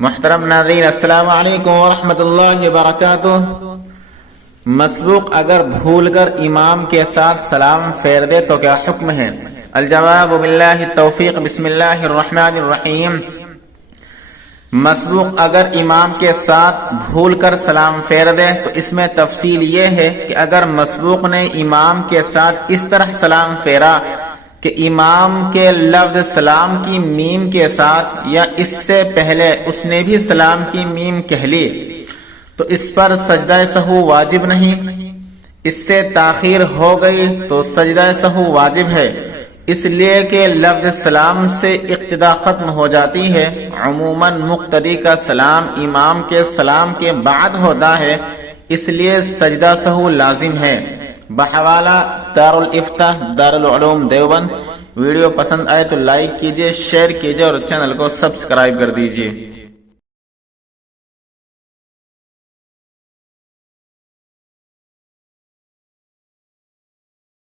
محترم ناظرین، السلام علیکم ورحمۃ اللہ وبرکاتہ۔ مسبوق اگر بھول کر امام کے ساتھ سلام پھیر دے تو کیا حکم ہے؟ الجواب باللہ التوفیق، بسم اللہ الرحمن الرحیم۔ مسبوق اگر امام کے ساتھ بھول کر سلام پھیر دے تو اس میں تفصیل یہ ہے کہ اگر مسبوق نے امام کے ساتھ اس طرح سلام پھیرا کہ امام کے لفظ سلام کی میم کے ساتھ یا اس سے پہلے اس نے بھی سلام کی میم کہہ لی تو اس پر سجدہ سہو واجب نہیں، اس سے تاخیر ہو گئی تو سجدہ سہو واجب ہے، اس لیے کہ لفظ سلام سے اقتدا ختم ہو جاتی ہے۔ عموماً مقتدی کا سلام امام کے سلام کے بعد ہوتا ہے، اس لیے سجدہ سہو لازم ہے۔ بحوالہ دارالفتاء دارالعلوم دیوبند۔ ویڈیو پسند آئے تو لائک کیجئے، شیئر کیجئے اور چینل کو سبسکرائب کر دیجئے۔